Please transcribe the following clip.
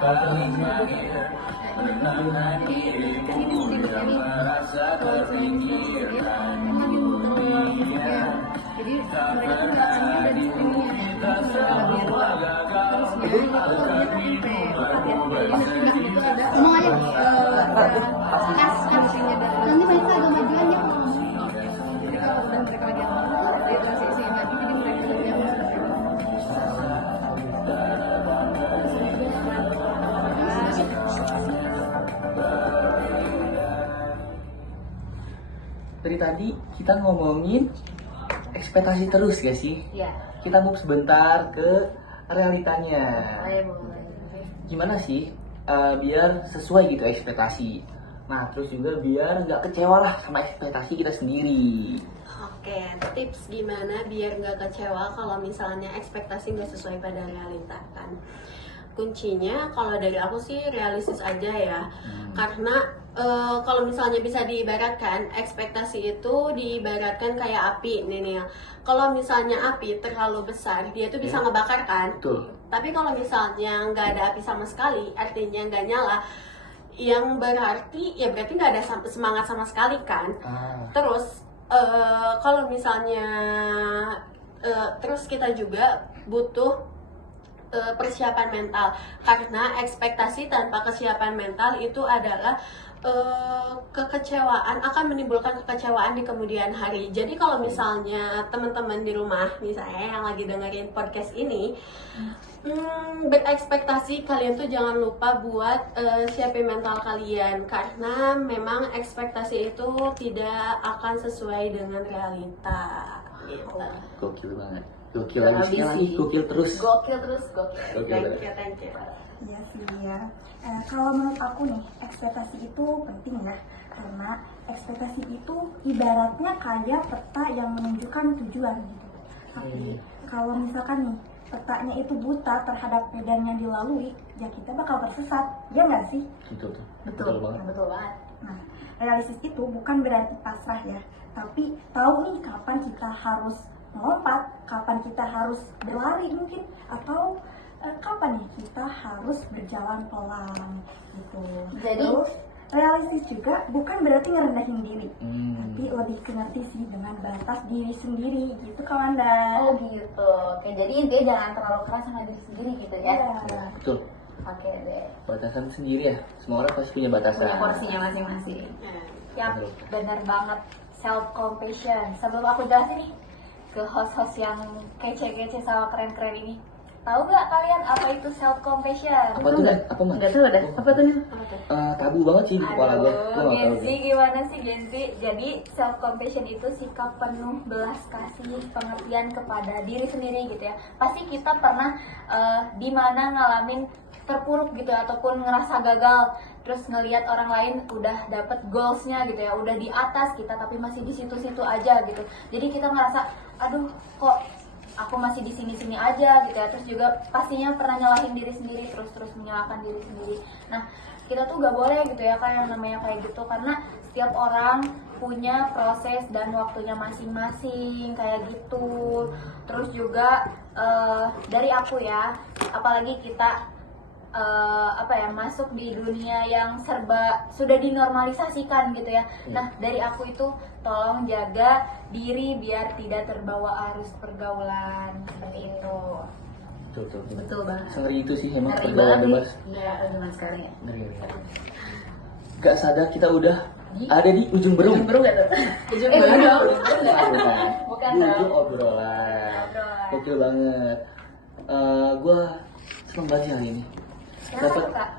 paling mahir menenangkan dirimu yang merasa kepikiran dunia. Tak pernah dirimu kita selalu gagal, agar hidup berubah sejenak. Semuanya nanti mereka agak majuan ya. Jadi kalau udah mereka lagi dia transisiin lagi, jadi mereka lebih Dari tadi kita ngomongin ekspektasi terus gak sih? Iya. Kita move sebentar ke realitanya. Boleh. Gimana sih biar sesuai gitu ekspektasi? Nah, terus juga biar nggak kecewa lah sama ekspektasi kita sendiri. Oke, tips gimana biar nggak kecewa kalau misalnya ekspektasi nggak sesuai pada realita kan? Kuncinya kalau dari aku sih realistis aja ya, karena kalau misalnya bisa diibaratkan, ekspektasi itu diibaratkan kayak api nih ya. Kalau misalnya api terlalu besar, dia tuh bisa ngebakar kan? Betul. Tapi kalau misalnya nggak ada api sama sekali, artinya nggak nyala, yang berarti ya berarti nggak ada semangat sama sekali kan? Terus kalau misalnya terus kita juga butuh persiapan mental, karena ekspektasi tanpa kesiapan mental itu adalah kekecewaan, akan menimbulkan kekecewaan di kemudian hari. Jadi kalau misalnya teman-teman di rumah misalnya yang lagi dengerin podcast ini berekspektasi, kalian tuh jangan lupa buat siapin mental kalian, karena memang ekspektasi itu tidak akan sesuai dengan realita gitu. Gokil banget. Gokil habisnya lagi, gokil terus. Gokil terus. Thank you. Iya sih ya. Kalau menurut aku nih, ekspektasi itu penting ya, karena ekspektasi itu ibaratnya kayak peta yang menunjukkan tujuan gitu. Tapi kalau misalkan nih petanya itu buta terhadap medan yang dilalui, ya kita bakal tersesat, ya nggak sih? Betul banget. Betul banget. Nah, realistis itu bukan berarti pasrah ya, tapi tahu nih kapan kita harus melompat, kapan kita harus berlari mungkin, atau kapan nih kita harus berjalan pelan gitu. Jadi terus realistis juga bukan berarti ngerendahin diri, tapi lebih ngerti sih dengan batas diri sendiri gitu kawan. oh gitu. Oke, jadi intinya jangan terlalu keras sama diri sendiri gitu ya. Ya. Betul. Oke deh. Batasan sendiri ya. Semua orang pasti punya batasan. Punya porsinya masing-masing. Yap, Betul. benar banget. Self compassion. Sebelum aku jelasin nih ke host-host yang kece-kece sama keren-keren ini, tahu nggak kalian apa itu self compassion? Apa tuh? Apa mah? Nggak tahu dah. Apa tuh nih? Tabu banget sih di kepala gue. Gue nggak tahu. Genzi gimana sih Genzi? Jadi self compassion itu sikap penuh belas kasih, pengertian kepada diri sendiri gitu ya. Pasti kita pernah di mana ngalamin terpuruk gitu ya, ataupun ngerasa gagal, terus ngelihat orang lain udah dapet goalsnya gitu ya, udah di atas kita tapi masih di situ-situ aja gitu. Jadi kita ngerasa, aduh kok aku masih di sini-sini aja gitu ya. Terus juga pastinya pernah nyalahin diri sendiri, terus menyalahkan diri sendiri. Nah, kita tuh gak boleh gitu ya kayak yang namanya kayak gitu, karena setiap orang punya proses dan waktunya masing-masing kayak gitu. Terus juga dari aku ya, apalagi kita masuk di dunia yang serba sudah dinormalisasikan gitu ya. Nah, dari aku itu tolong jaga diri biar tidak terbawa arus pergaulan seperti itu. Betul banget. Sengeri itu sih emang Ngeri pergaulan banget bebas. Iya, zaman sekarang ya. Ngeri. Gak sadar kita udah ada di ujung berung. Ujung gak tuh? Ujung Bukan. Bukan Di dong. ujung obrolan. Gokil banget. Gue seneng banget sih hari ini. Kenapa Dapat tuh, Kak?